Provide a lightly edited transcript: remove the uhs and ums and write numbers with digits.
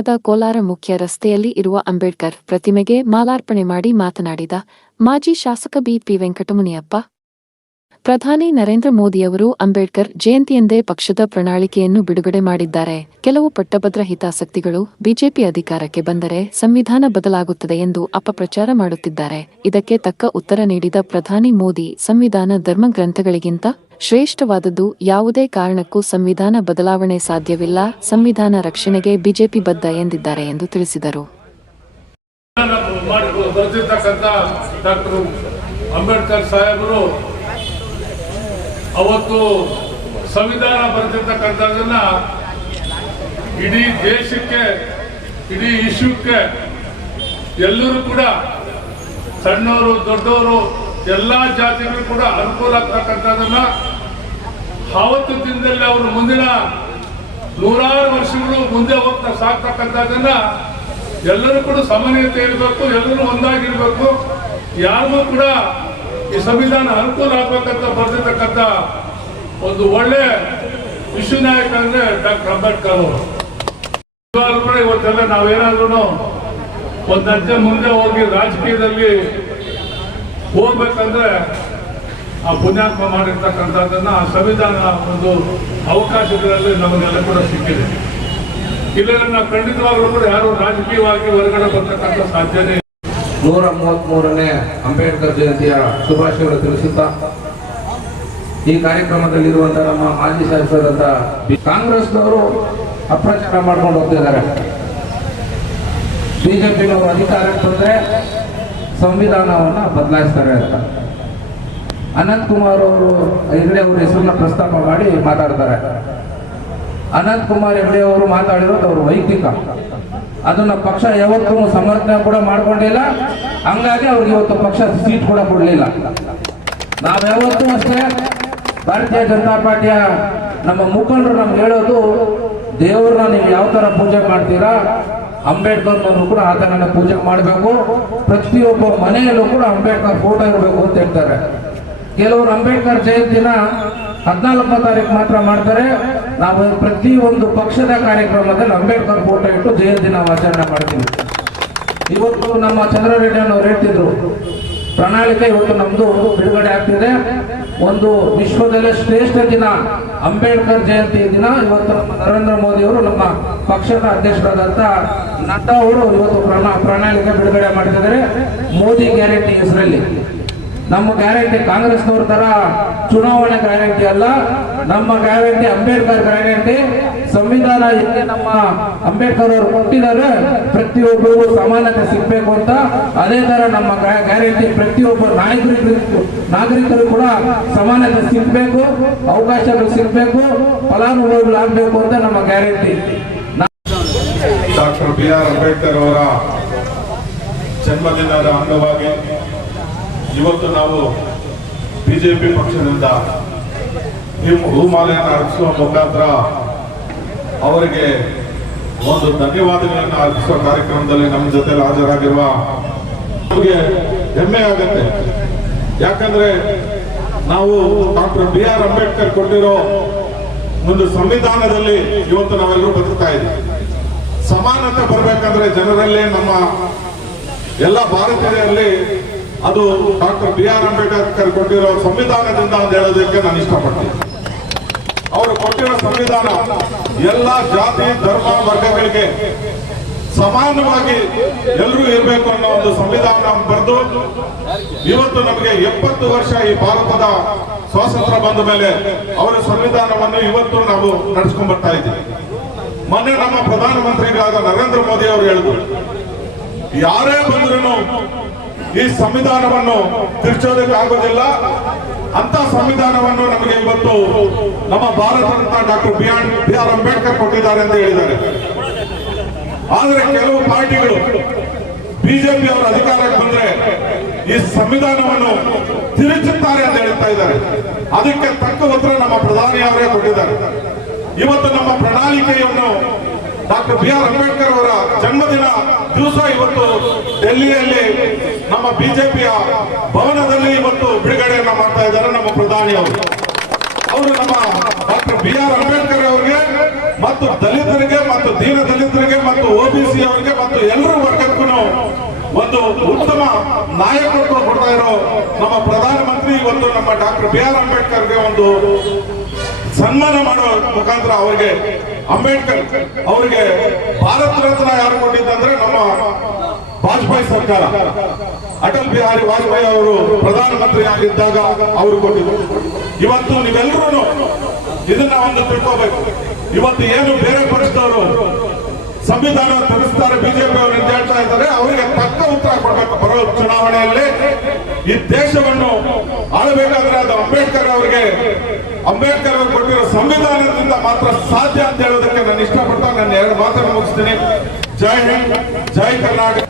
ಪಟ್ಟಣದ ಕೋಲಾರ ಮುಖ್ಯ ರಸ್ತೆಯಲ್ಲಿ ಇರುವ ಅಂಬೇಡ್ಕರ್ ಪ್ರತಿಮೆಗೆ ಮಾಲಾರ್ಪಣೆ ಮಾಡಿ ಮಾತನಾಡಿದ ಮಾಜಿ ಶಾಸಕ ಬಿ.ಪಿ. ವೆಂಕಟಮುನಿಯಪ್ಪ, ಪ್ರಧಾನಿ ನರೇಂದ್ರ ಮೋದಿಯವರು ಅಂಬೇಡ್ಕರ್ ಜಯಂತಿಯಂದೇ ಪಕ್ಷದ ಪ್ರಣಾಳಿಕೆಯನ್ನು ಬಿಡುಗಡೆ ಮಾಡಿದ್ದಾರೆ. ಕೆಲವು ಪಟ್ಟಭದ್ರ ಹಿತಾಸಕ್ತಿಗಳು ಬಿಜೆಪಿ ಅಧಿಕಾರಕ್ಕೆ ಬಂದರೆ ಸಂವಿಧಾನ ಬದಲಾಗುತ್ತದೆ ಎಂದು ಅಪಪ್ರಚಾರ ಮಾಡುತ್ತಿದ್ದಾರೆ. ಇದಕ್ಕೆ ತಕ್ಕ ಉತ್ತರ ನೀಡಿದ ಪ್ರಧಾನಿ ಮೋದಿ, ಸಂವಿಧಾನ ಧರ್ಮ ಗ್ರಂಥಗಳಿಗಿಂತ ಶ್ರೇಷ್ಠವಾದದ್ದು. ಯಾವುದೇ ಕಾರಣಕ್ಕೂ ಸಂವಿಧಾನ ಬದಲಾವಣೆ ಸಾಧ್ಯವಿಲ್ಲ. ಸಂವಿಧಾನ ರಕ್ಷಣೆಗೆ ಬಿಜೆಪಿ ಬದ್ಧ ಎಂದಿದ್ದಾರೆ ಎಂದು ತಿಳಿಸಿದರು. ಅಂಬೇಡ್ಕರ್ ಸಾಹೇಬರು ಅವತ್ತು ಸಂವಿಧಾನ ಬರೆದಿರ್ತಕ್ಕಂಥದ್ದನ್ನ ಇಡೀ ದೇಶಕ್ಕೆ, ಇಡೀ ವಿಶ್ವಕ್ಕೆ ಎಲ್ಲರೂ ಕೂಡ, ಸಣ್ಣವರು ದೊಡ್ಡವರು ಎಲ್ಲಾ ಜಾತಿಗಳು ಕೂಡ ಅನುಕೂಲ ಆಗ್ತಕ್ಕಂಥದ್ದನ್ನ ಆವತ್ತು ದಿನದಲ್ಲಿ ಅವರು ಮುಂದಿನ ನೂರಾರು ವರ್ಷಗಳು ಮುಂದೆ ಹೋಗ್ತಾ ಸಾಕ್ತಕ್ಕಂಥದ್ದನ್ನ ಎಲ್ಲರೂ ಕೂಡ ಸಮಾನತೆ ಇರಬೇಕು, ಎಲ್ಲರೂ ಒಂದಾಗಿರ್ಬೇಕು, ಯಾರಿಗೂ ಕೂಡ ಈ ಸಂವಿಧಾನ ಅನುಕೂಲ ಆಗ್ಬೇಕಂತ ಬರ್ದಿರ್ತಕ್ಕಂಥ ಒಂದು ಒಳ್ಳೆ ವಿಶ್ವ ನಾಯಕ ಅಂದ್ರೆ ಡಾಕ್ಟರ್ ಅಂಬೇಡ್ಕರ್ ಅವರು. ಕೂಡ ಇವತ್ತೆಲ್ಲ ನಾವೇನಾದ್ರೂ ಒಂದು ಹೆಜ್ಜೆ ಮುಂದೆ ಹೋಗಿ ರಾಜಕೀಯದಲ್ಲಿ ಹೋಗ್ಬೇಕಂದ್ರೆ ಆ ಪುಣ್ಯಾತ್ಮ ಮಾಡಿರ್ತಕ್ಕಂಥದ್ದನ್ನ ಆ ಸಂವಿಧಾನ ಒಂದು ಅವಕಾಶಗಳಲ್ಲಿ ನಮಗೆಲ್ಲ ಕೂಡ ಸಿಕ್ಕಿದೆ. ಇಲ್ಲ ನಾವು ಖಂಡಿತವಾಗ್ಲೂ ಕೂಡ ಯಾರು ರಾಜಕೀಯವಾಗಿ ಹೊರಗಡೆ ಬರ್ತಕ್ಕಂಥ ಸಾಧ್ಯತೆ. 133ನೇ ಅಂಬೇಡ್ಕರ್ ಜಯಂತಿಯ ಶುಭಾಶಯಗಳು ತಿಳಿಸುತ್ತಾ, ಈ ಕಾರ್ಯಕ್ರಮದಲ್ಲಿರುವಂತಹ ನಮ್ಮ ಮಾಜಿ ಶಾಸಕರಾದ ಕಾಂಗ್ರೆಸ್ನವರು ಅಪ್ರಚಾರ ಮಾಡ್ಕೊಂಡು ಹೋಗ್ತಿದ್ದಾರೆ. ಬಿಜೆಪಿನವರು ಅಧಿಕಾರಕ್ಕೆ ಬಂದ್ರೆ ಸಂವಿಧಾನವನ್ನ ಬದಲಾಯಿಸ್ತಾರೆ ಅಂತ ಅನಂತ್ ಕುಮಾರ್ ಅವರು ಹೆಗಡೆ ಅವರ ಹೆಸರನ್ನ ಪ್ರಸ್ತಾಪ ಮಾಡಿ ಮಾತಾಡ್ತಾರೆ. ಅನಂತ್ ಕುಮಾರ್ ಹೆಗಡೆ ಅವರು ಮಾತಾಡಿರೋದು ಅವರು ವೈಯಕ್ತಿಕ, ಅದನ್ನ ಪಕ್ಷ ಯಾವತ್ತೂ ಸಮರ್ಥನೆ ಕೂಡ ಮಾಡ್ಕೊಂಡಿಲ್ಲ. ಹಂಗಾಗಿ ಅವ್ರಿಗೆ ಇವತ್ತು ಪಕ್ಷ ಸೀಟ್ ಕೂಡ ಕೊಡ್ಲಿಲ್ಲ. ನಾವ್ಯಾವತ್ತೂ ಅಷ್ಟೇ ಭಾರತೀಯ ಜನತಾ ಪಾರ್ಟಿಯ ನಮ್ಮ ಮುಖಂಡರು ನಮ್ಗೆ ಹೇಳೋದು, ದೇವ್ರನ್ನ ನೀವು ಯಾವ ತರ ಪೂಜೆ ಮಾಡ್ತೀರಾ, ಅಂಬೇಡ್ಕರ್ ಕೂಡ ಆತನನ್ನ ಪೂಜೆ ಮಾಡಬೇಕು. ಪ್ರತಿಯೊಬ್ಬ ಮನೆಯಲ್ಲೂ ಕೂಡ ಅಂಬೇಡ್ಕರ್ ಫೋಟೋ ಇರಬೇಕು ಅಂತ ಹೇಳ್ತಾರೆ. ಕೆಲವರು ಅಂಬೇಡ್ಕರ್ ಜಯಂತಿನ 14ನೇ ತಾರೀಕು ಮಾತ್ರ ಮಾಡ್ತಾರೆ. ನಾವು ಪ್ರತಿಯೊಂದು ಪಕ್ಷದ ಕಾರ್ಯಕ್ರಮದಲ್ಲಿ ಅಂಬೇಡ್ಕರ್ ಫೋಟೋ ಇಟ್ಟು ಜಯಂತಿ ನಾವು ಆಚರಣೆ ಮಾಡ್ತೀವಿ. ಇವತ್ತು ನಮ್ಮ ಚಂದ್ರರೆಡ್ಡಿ ಅವರು ಹೇಳ್ತಿದ್ರು, ಪ್ರಣಾಳಿಕೆ ಇವತ್ತು ನಮ್ದು ಬಿಡುಗಡೆ ಆಗ್ತಿದೆ. ಒಂದು ವಿಶ್ವದಲ್ಲೇ ಶ್ರೇಷ್ಠ ದಿನ ಅಂಬೇಡ್ಕರ್ ಜಯಂತಿ ದಿನ. ಇವತ್ತು ನರೇಂದ್ರ ಮೋದಿ ಅವರು, ನಮ್ಮ ಪಕ್ಷದ ಅಧ್ಯಕ್ಷರಾದಂತ ನಡ್ಡಾ ಅವರು ಇವತ್ತು ಪ್ರಣಾಳಿಕೆ ಬಿಡುಗಡೆ ಮಾಡ್ತಿದ್ದಾರೆ. ಮೋದಿ ಗ್ಯಾರಂಟಿ ಹೆಸರಲ್ಲಿ. ನಮ್ಮ ಗ್ಯಾರಂಟಿ ಕಾಂಗ್ರೆಸ್ನವ್ರ ತರ ಚುನಾವಣೆ ಗ್ಯಾರಂಟಿ ಅಲ್ಲ, ನಮ್ಮ ಗ್ಯಾರಂಟಿ ಅಂಬೇಡ್ಕರ್ ಗ್ಯಾರಂಟಿ. ಸಂವಿಧಾನ ಹೇಗೆ ನಮ್ಮ ಅಂಬೇಡ್ಕರ್ ಅವರು ಕೊಟ್ಟಿದ್ದಾರೆ, ಪ್ರತಿಯೊಬ್ಬರಿಗೂ ಸಮಾನತೆ ಸಿಗ್ಬೇಕು ಅಂತ, ಅದೇ ತರ ನಮ್ಮ ಗ್ಯಾರಂಟಿ ಪ್ರತಿಯೊಬ್ಬ ನಾಗರಿಕರು ಕೂಡ ಸಮಾನತೆ ಸಿಗ್ಬೇಕು, ಅವಕಾಶಗಳು ಸಿಗ್ಬೇಕು, ಫಲಾನುಭವಿಗಳಾಗಬೇಕು ಅಂತ ನಮ್ಮ ಗ್ಯಾರಂಟಿ. Doctor B R. ಅಂಬೇಡ್ಕರ್ ಅವರ ಜನ್ಮದಿನದ ಅಂಗವಾಗಿ ಇವತ್ತು ನಾವು ಬಿಜೆಪಿ ಪಕ್ಷದಿಂದ ಹೂಮಾಲೆಯನ್ನು ಅರ್ಪಿಸುವ ಮುಖಾಂತರ ಅವರಿಗೆ ಒಂದು ಧನ್ಯವಾದಗಳನ್ನು ಅರ್ಪಿಸುವ ಕಾರ್ಯಕ್ರಮದಲ್ಲಿ ನಮ್ಮ ಜೊತೆ ಹಾಜರಾಗಿರುವ ನಮಗೆ ಹೆಮ್ಮೆ ಆಗುತ್ತೆ. ಯಾಕಂದ್ರೆ ನಾವು ಡಾಕ್ಟರ್ ಬಿ.ಆರ್. ಅಂಬೇಡ್ಕರ್ ಕೊಟ್ಟಿರೋ ಒಂದು ಸಂವಿಧಾನದಲ್ಲಿ ಇವತ್ತು ನಾವೆಲ್ಲರೂ ಬದುಕ್ತಾ ಇದ್ದೀವಿ. ಸಮಾನತೆ ಬರಬೇಕಂದ್ರೆ ಜನರಲ್ಲಿ, ನಮ್ಮ ಎಲ್ಲ ಭಾರತೀಯರಲ್ಲಿ ಅದು ಡಾಕ್ಟರ್ ಬಿ.ಆರ್. ಅಂಬೇಡ್ಕರ್ ಕೊಟ್ಟಿರೋ ಸಂವಿಧಾನದಿಂದ ಅಂತ ಹೇಳೋದಕ್ಕೆ ನಾನು ಇಷ್ಟಪಡ್ತೀನಿ. ಅವರು ಕೊಟ್ಟಿರೋ ಸಂವಿಧಾನ ಎಲ್ಲ ಜಾತಿ ಧರ್ಮ ವರ್ಗಗಳಿಗೆ ಸಮಾನವಾಗಿ ಎಲ್ಲರೂ ಇರಬೇಕು ಅನ್ನೋ ಒಂದು ಸಂವಿಧಾನ ಬರೆದು ಇವತ್ತು ನಮಗೆ 70 ವರ್ಷ ಈ ಭಾರತದ ಸ್ವಾತಂತ್ರ್ಯ ಬಂದ ಮೇಲೆ ಅವರ ಸಂವಿಧಾನವನ್ನು ಇವತ್ತು ನಾವು ನಡೆಸ್ಕೊಂಡ್ ಬರ್ತಾ ಇದ್ದೀವಿ. ಮೊನ್ನೆ ನಮ್ಮ ಪ್ರಧಾನಮಂತ್ರಿಗಳಾದ ನರೇಂದ್ರ ಮೋದಿ ಅವರು ಹೇಳಿದ್ರು, ಯಾರೇ ಬಂದ್ರು ಈ ಸಂವಿಧಾನವನ್ನು ತಿರ್ಚೋದಕ್ಕೆ ಆಗೋದಿಲ್ಲ, ಅಂತ ಸಂವಿಧಾನವನ್ನು ನಮಗೆ ಇವತ್ತು ನಮ್ಮ ಭಾರತದ ಡಾಕ್ಟರ್ ಬಿ.ಆರ್. ಅಂಬೇಡ್ಕರ್ ಕೊಟ್ಟಿದ್ದಾರೆ ಅಂತ ಹೇಳಿದ್ದಾರೆ. ಆದ್ರೆ ಕೆಲವು ಪಾರ್ಟಿಗಳು ಬಿಜೆಪಿ ಅವರ ಅಧಿಕಾರಕ್ಕೆ ಬಂದ್ರೆ ಈ ಸಂವಿಧಾನವನ್ನು ತಿರುಚುತ್ತಾರೆ ಅಂತ ಹೇಳ್ತಾ ಇದ್ದಾರೆ. ಅದಕ್ಕೆ ತಕ್ಕ ಉತ್ತರ ನಮ್ಮ ಪ್ರಧಾನಿ ಅವರೇ ಕೊಟ್ಟಿದ್ದಾರೆ. ಇವತ್ತು ನಮ್ಮ ಪ್ರಣಾಳಿಕೆಯನ್ನು ಡಾಕ್ಟರ್ ಬಿ.ಆರ್. ಅಂಬೇಡ್ಕರ್ ಅವರ ಜನ್ಮದಿನ ದಿವಸ ಇವತ್ತು ಡೆಲ್ಲಿಯಲ್ಲಿ ನಮ್ಮ ಬಿಜೆಪಿಯ ಭವನದಲ್ಲಿ ಇವತ್ತು ಬಿಡುಗಡೆಯನ್ನ ಮಾಡ್ತಾ ಇದ್ದಾರೆ ನಮ್ಮ ಪ್ರಧಾನಿ ಅವರು. ನಮ್ಮ ಡಾಕ್ಟರ್ ಬಿ.ಆರ್. ಅಂಬೇಡ್ಕರ್ ಅವರಿಗೆ ಮತ್ತು ದಲಿತರಿಗೆ ಮತ್ತು ದೀನ ದಲಿತರಿಗೆ ಮತ್ತು OBC ಅವರಿಗೆ ಮತ್ತು ಎಲ್ಲರ ವರ್ಗಕ್ಕೂ ಒಂದು ಉತ್ತಮ ನಾಯಕತ್ವ ಕೊಡ್ತಾ ಇರೋ ನಮ್ಮ ಪ್ರಧಾನಮಂತ್ರಿ ಇವತ್ತು ನಮ್ಮ ಡಾಕ್ಟರ್ BR ಅಂಬೇಡ್ಕರ್ಗೆ ಒಂದು ಸನ್ಮಾನ ಮಾಡೋ ಮುಖಾಂತರ ಅವರಿಗೆ ಅಂಬೇಡ್ಕರ್ ಅವರಿಗೆ ಭಾರತ ರತ್ನ ಯಾರು ಕೊಟ್ಟಿದ್ದಂದ್ರೆ ನಮ್ಮ ವಾಜಪೇಯಿ ಸರ್ಕಾರ, ಅಟಲ್ ಬಿಹಾರಿ ವಾಜಪೇಯಿ ಅವರು ಪ್ರಧಾನಮಂತ್ರಿ ಆಗಿದ್ದಾಗ ಅವರು ಕೊಟ್ಟಿದ್ರು. ಇವತ್ತು ನೀವೆಲ್ಲರೂ ಇದನ್ನ ಒಂದು ತಿಳ್ಕೋಬೇಕು. ಇವತ್ತು ಏನು ಬೇರೆ ಪಕ್ಷದವರು ಸಂವಿಧಾನ ತಿಳಿಸ್ತಾರೆ, ಬಿಜೆಪಿ ಅವರು ಅಂತ ಹೇಳ್ತಾ ಇದ್ದಾರೆ, ಅವರಿಗೆ ತಕ್ಕ ಉತ್ತರ ಕೊಡಬೇಕು. ಬರೋ ಚುನಾವಣೆಯಲ್ಲಿ ಈ ದೇಶವನ್ನು ಆಳಬೇಕಾದ್ರೆ ಅದು ಅಂಬೇಡ್ಕರ್ ಅವರು ಕೊಟ್ಟಿರೋ ಸಂವಿಧಾನದಿಂದ ಮಾತ್ರ ಸಾಧ್ಯ ಅಂತ ಹೇಳೋದಕ್ಕೆ ನಾನು ಇಷ್ಟಪಡ್ತಾ ನನ್ನ ಎರಡು ಮಾತನ್ನು ಮುಗಿಸ್ತೀನಿ. ಜೈ ಹಿಂದ್, ಜೈ ಕರ್ನಾಟಕ.